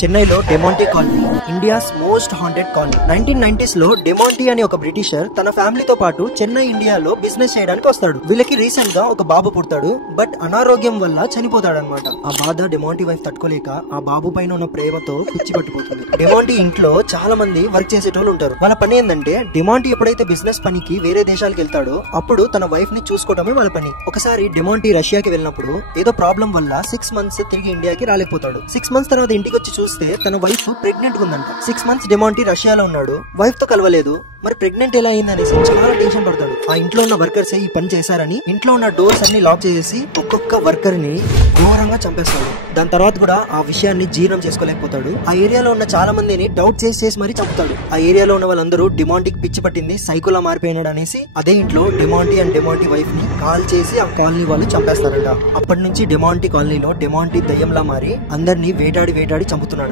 చెన్నైలో DeMonte colony India's most haunted colony. 1990s లో డెమాంటీ అనే ఒక బ్రిటిషర్ తన ఫ్యామిలీతో పాటు చెన్నై ఇండియాలో బిజినెస్ చేయడానికి వస్తాడు. వీళ్ళకి రీసెంట్ గా ఒక బాబు పుడతాడు, బట్ అనారోగ్యం వల్ల చనిపోతాడు అనమాట. ఆ బాధ డెమాంటీ వైఫ్ తట్టుకోలేక ఆ బాబు పైన ఉన్న ప్రేమతో పిచ్చి పట్టిపోతుంది. డెమాంటీ ఇంట్లో చాలా మంది వర్క్ చేసేటోళ్ళు ఉంటారు. వాళ్ళ పని ఏంటంటే డెమాంటీ ఎప్పుడైతే బిజినెస్ పనికి వేరే దేశాలకు వెళ్తాడో అప్పుడు తన వైఫ్ ని చూసుకోవడమే వాళ్ళ పని. ఒకసారి డెమాంటీ రష్యాకి వెళ్ళినప్పుడు ఏదో ప్రాబ్లం వల్ల 6 months తిరిగి ఇండియాకి రాలేకపోతాడు. 6 months తర్వాత ఇంటికి వచ్చి చూస్తే తన వైఫ్ ప్రెగ్నెంట్ ఉందంట. 6 months డెమాంటీ రష్యాలో ఉన్నాడు, వైఫ్ తో కలవలేదు. మరి ప్రెగ్నెంట్ ఎలా అయిందనేసి చాలా టెన్షన్ పడతాడు. ఆ ఇంట్లో ఉన్న వర్కర్స్ ఈ పని చేశారని ఇంట్లో ఉన్న డోర్స్ అన్ని లాక్ చేసి ఒక్కొక్క వర్కర్ ని ఘోరంగా చంపేస్తాడు. దాని తర్వాత కూడా ఆ విషయాన్ని జీర్ణం చేసుకోలేకపోతాడు. ఆ ఏరియాలో ఉన్న చాలా మందిని డౌట్ చేసి మరీ చంపుతాడు. ఆ ఏరియాలో ఉన్న వాళ్ళందరూ డెమాంటీకి పిచ్చి పట్టింది, సైకోలా మారిపోయినాడు అనేసి అదే ఇంట్లో డెమాంటీ అండ్ డెమాంటీ వైఫ్ ని కాల్ చేసి ఆ కాలనీ వాళ్ళు చంపేస్తారంట. అప్పటి నుంచి డెమాంటీ కాలనీలో డెమాంటీ దయ్యంలా మారి అందరినీ వేటాడి చంపుతున్నాడు.